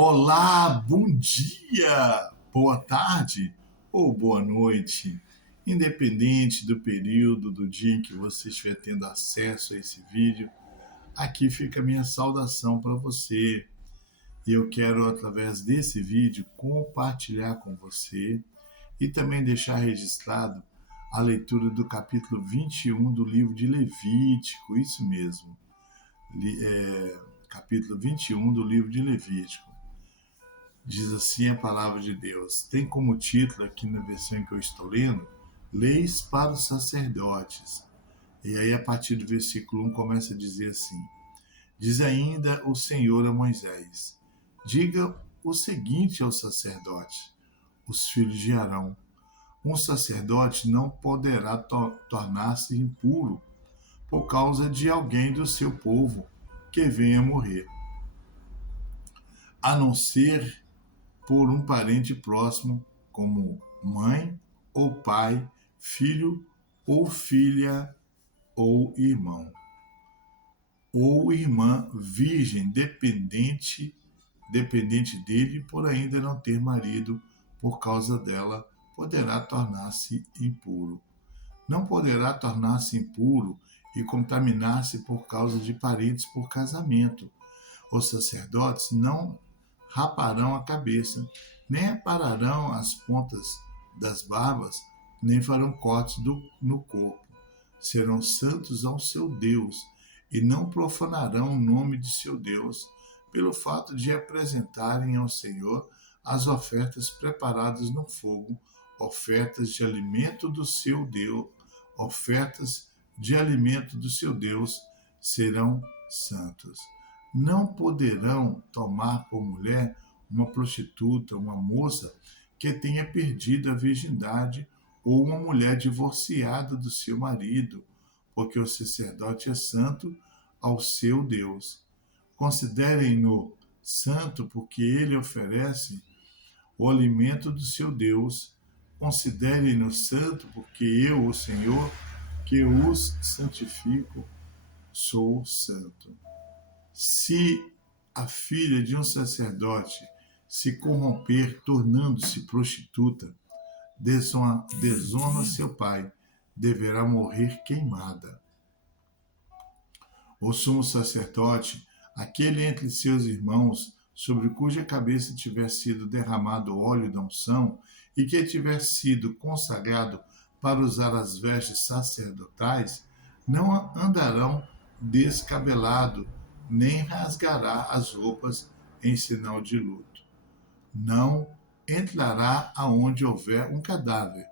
Olá, bom dia, boa tarde ou boa noite, independente do período do dia em que você estiver tendo acesso a esse vídeo, aqui fica a minha saudação para você. E eu quero, através desse vídeo, compartilhar com você e também deixar registrado a leitura do capítulo 21 do livro de Levítico, isso mesmo, capítulo 21 do livro de Levítico. Diz assim a palavra de Deus. Tem como título aqui na versão que eu estou lendo, Leis para os sacerdotes. E aí a partir do versículo 1 começa a dizer assim, diz ainda o Senhor a Moisés, diga o seguinte aos sacerdotes, os filhos de Arão, um sacerdote não poderá tornar-se impuro por causa de alguém do seu povo que venha morrer, a não ser por um parente próximo, como mãe ou pai, filho ou filha ou irmão, ou irmã virgem dependente dele por ainda não ter marido, por causa dela poderá tornar-se impuro. Não poderá tornar-se impuro e contaminar-se por causa de parentes por casamento. Os sacerdotes não raparão a cabeça, nem apararão as pontas das barbas, nem farão cortes no corpo. Serão santos ao seu Deus, e não profanarão o nome de seu Deus, pelo fato de apresentarem ao Senhor as ofertas preparadas no fogo, ofertas de alimento do seu Deus, ofertas de alimento do seu Deus, serão santos. Não poderão tomar por mulher uma prostituta, uma moça que tenha perdido a virgindade ou uma mulher divorciada do seu marido, porque o sacerdote é santo ao seu Deus. Considerem-no santo porque ele oferece o alimento do seu Deus. Considerem-no santo porque eu, o Senhor, que os santifico, sou santo. Se a filha de um sacerdote se corromper, tornando-se prostituta, desonra seu pai, deverá morrer queimada. O sumo sacerdote, aquele entre seus irmãos, sobre cuja cabeça tiver sido derramado óleo da unção, e que tiver sido consagrado para usar as vestes sacerdotais, não andarão descabelado, nem rasgará as roupas em sinal de luto. Não entrará aonde houver um cadáver.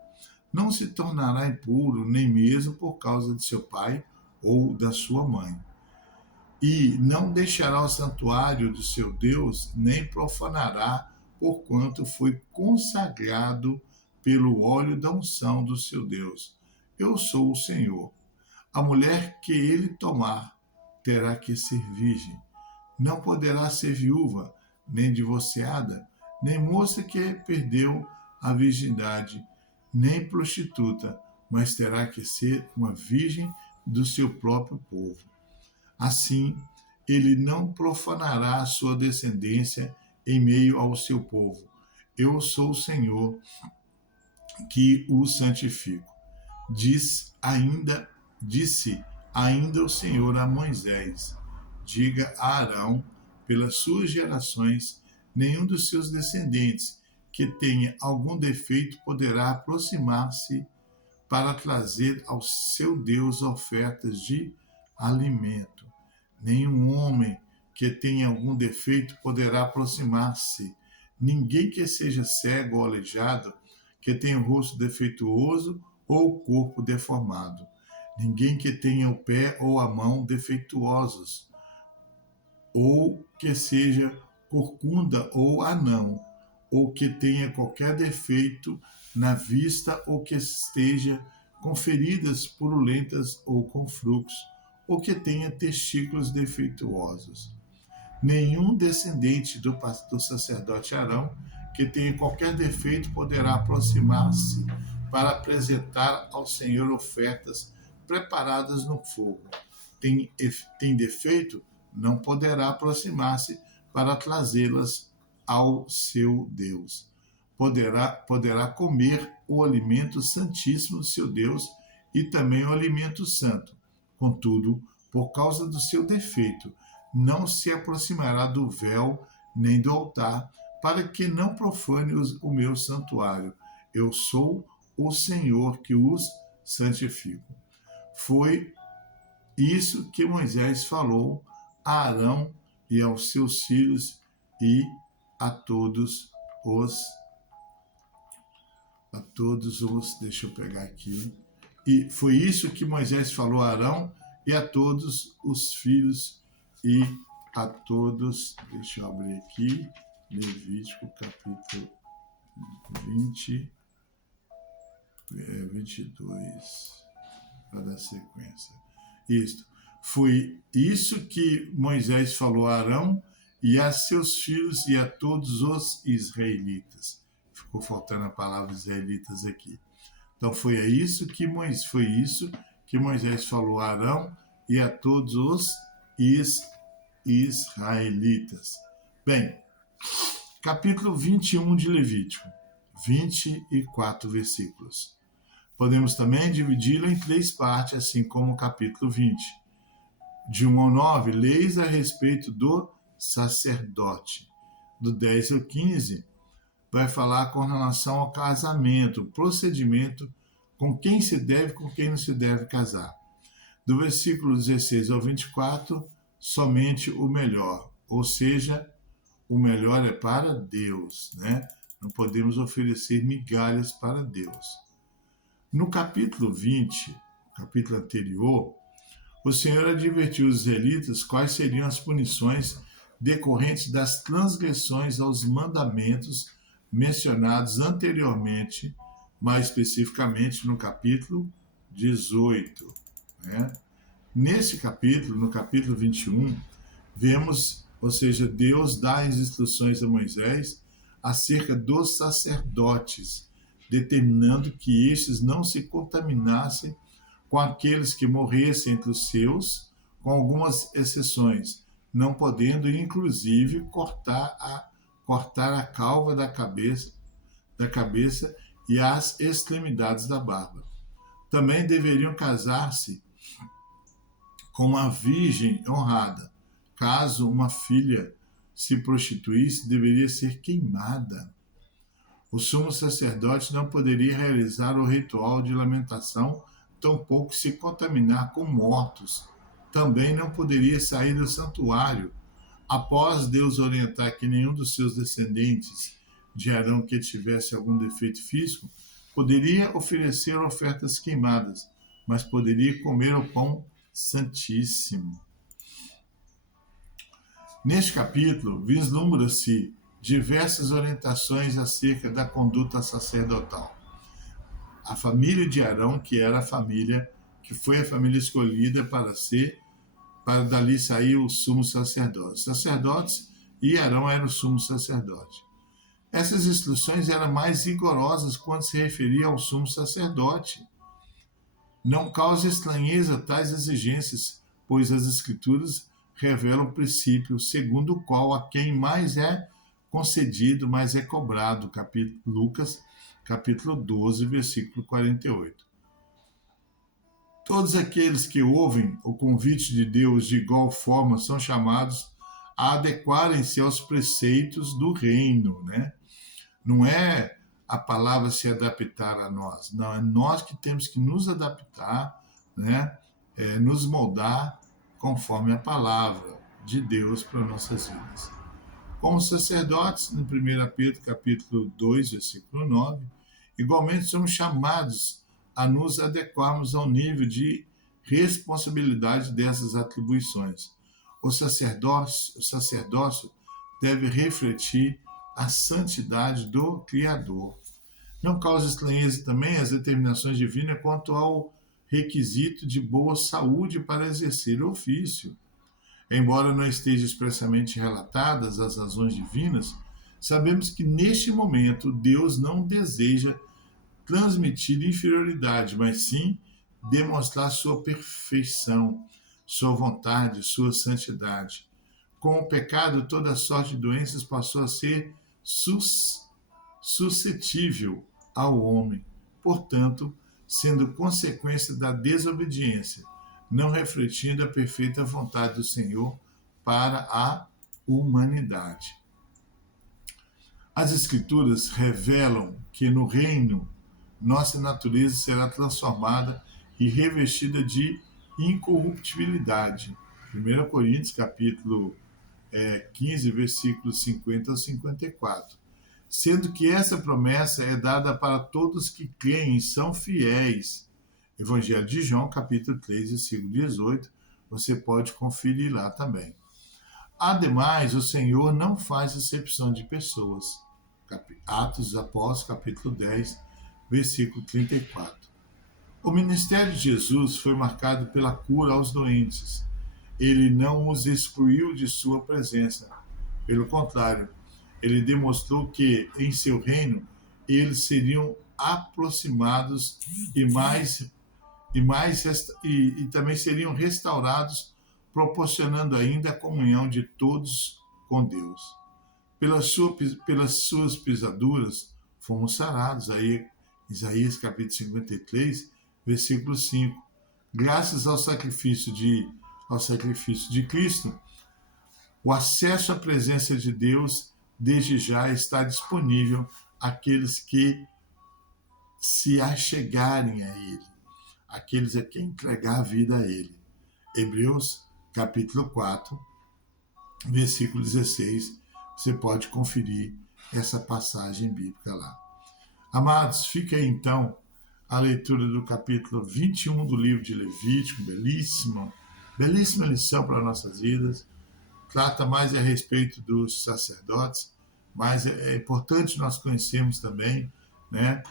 Não se tornará impuro, nem mesmo por causa de seu pai ou da sua mãe. E não deixará o santuário do seu Deus, nem profanará, porquanto foi consagrado pelo óleo da unção do seu Deus. Eu sou o Senhor. A mulher que ele tomar terá que ser virgem. Não poderá ser viúva, nem divorciada, nem moça que perdeu a virgindade, nem prostituta, mas terá que ser uma virgem do seu próprio povo. Assim, ele não profanará a sua descendência em meio ao seu povo. Eu sou o Senhor que o santifico. Disse ainda o Senhor a Moisés, diga a Arão, pelas suas gerações, nenhum dos seus descendentes que tenha algum defeito poderá aproximar-se para trazer ao seu Deus ofertas de alimento. Nenhum homem que tenha algum defeito poderá aproximar-se. Ninguém que seja cego ou aleijado, que tenha o rosto defeituoso ou o corpo deformado. Ninguém que tenha o pé ou a mão defeituosos, ou que seja corcunda ou anão, ou que tenha qualquer defeito na vista, ou que esteja com feridas purulentas ou com fluxo, ou que tenha testículos defeituosos. Nenhum descendente do sacerdote Arão que tenha qualquer defeito poderá aproximar-se para apresentar ao Senhor ofertas preparadas no fogo. Tem defeito? Não poderá aproximar-se para trazê-las ao seu Deus. Poderá comer o alimento santíssimo do seu Deus e também o alimento santo. Contudo, por causa do seu defeito, não se aproximará do véu nem do altar, para que não profane o meu santuário. Eu sou o Senhor que os santifico. Foi isso que Moisés falou a Arão e aos seus filhos e a todos os, deixa eu pegar aqui. E foi isso que Moisés falou a Arão e a todos os filhos e a todos, deixa eu abrir aqui, Levítico capítulo 22, para dar sequência. Isto. Foi isso que Moisés falou a Arão e a seus filhos e a todos os israelitas. Ficou faltando a palavra israelitas aqui. Então foi isso que Moisés falou a Arão e a todos os israelitas. Bem, capítulo 21 de Levítico, 24 versículos. Podemos também dividi-lo em 3 partes, assim como o capítulo 20. De 1 ao 9, leis a respeito do sacerdote. Do 10 ao 15, vai falar com relação ao casamento, procedimento, com quem se deve, com quem não se deve casar. Do versículo 16 ao 24, somente o melhor, ou seja, o melhor é para Deus, né? Não podemos oferecer migalhas para Deus. No capítulo 20, capítulo anterior, o Senhor advertiu os israelitas quais seriam as punições decorrentes das transgressões aos mandamentos mencionados anteriormente, mais especificamente no capítulo 18. Né? Nesse capítulo, no capítulo 21, vemos, ou seja, Deus dá as instruções a Moisés acerca dos sacerdotes, determinando que estes não se contaminassem com aqueles que morressem entre os seus, com algumas exceções, não podendo, inclusive, cortar a calva da cabeça e as extremidades da barba. Também deveriam casar-se com uma virgem honrada. Caso uma filha se prostituísse, deveria ser queimada. O sumo sacerdote não poderia realizar o ritual de lamentação, tampouco se contaminar com mortos. Também não poderia sair do santuário após Deus orientar que nenhum dos seus descendentes de Arão que tivesse algum defeito físico poderia oferecer ofertas queimadas, mas poderia comer o pão santíssimo. Neste capítulo, vislumbra-se diversas orientações acerca da conduta sacerdotal. A família de Arão, que foi a família escolhida para dali sair o sumo sacerdote. Os sacerdotes e Arão era o sumo sacerdote. Essas instruções eram mais rigorosas quando se referia ao sumo sacerdote. Não causa estranheza tais exigências, pois as Escrituras revelam o princípio segundo o qual a quem mais é concedido, mais é cobrado. Lucas, capítulo 12, versículo 48. Todos aqueles que ouvem o convite de Deus de igual forma são chamados a adequarem-se aos preceitos do reino, né? Não é a palavra se adaptar a nós, não, é nós que temos que nos adaptar, né? Nos moldar conforme a palavra de Deus para nossas vidas. Como sacerdotes, no 1 Pedro capítulo 2, versículo 9, igualmente somos chamados a nos adequarmos ao nível de responsabilidade dessas atribuições. O sacerdócio deve refletir a santidade do Criador. Não causa estranheza também as determinações divinas quanto ao requisito de boa saúde para exercer o ofício. Embora não estejam expressamente relatadas as razões divinas, sabemos que neste momento Deus não deseja transmitir inferioridade, mas sim demonstrar sua perfeição, sua vontade, sua santidade. Com o pecado, toda sorte de doenças passou a ser suscetível ao homem, portanto, sendo consequência da desobediência, não refletindo a perfeita vontade do Senhor para a humanidade. As Escrituras revelam que no reino nossa natureza será transformada e revestida de incorruptibilidade. 1 Coríntios, capítulo 15, versículos 50 a 54. Sendo que essa promessa é dada para todos que creem e são fiéis. Evangelho de João, capítulo 3, versículo 18, você pode conferir lá também. Ademais, o Senhor não faz acepção de pessoas. Atos dos Apóstolos, capítulo 10, versículo 34. O ministério de Jesus foi marcado pela cura aos doentes. Ele não os excluiu de sua presença. Pelo contrário, ele demonstrou que, em seu reino, eles seriam aproximados e também seriam restaurados, proporcionando ainda a comunhão de todos com Deus. Pelas suas pisaduras fomos sarados. Aí, Isaías capítulo 53, versículo 5. Graças ao sacrifício de Cristo, o acesso à presença de Deus desde já está disponível àqueles que se achegarem a Ele, aqueles a quem entregar a vida a Ele. Hebreus capítulo 4, versículo 16, você pode conferir essa passagem bíblica lá. Amados, fica aí então a leitura do capítulo 21 do livro de Levítico, belíssima lição para nossas vidas. Trata mais a respeito dos sacerdotes, mas é importante nós conhecermos também, né,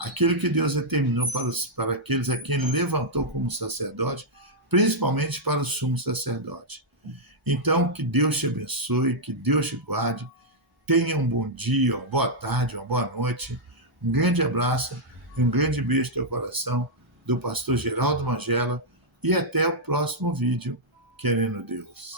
aquilo que Deus determinou para aqueles a quem Ele levantou como sacerdote, principalmente para o sumo sacerdote. Então, que Deus te abençoe, que Deus te guarde, tenha um bom dia, uma boa tarde, uma boa noite, um grande abraço e um grande beijo no teu coração do pastor Geraldo Magela e até o próximo vídeo, querendo Deus.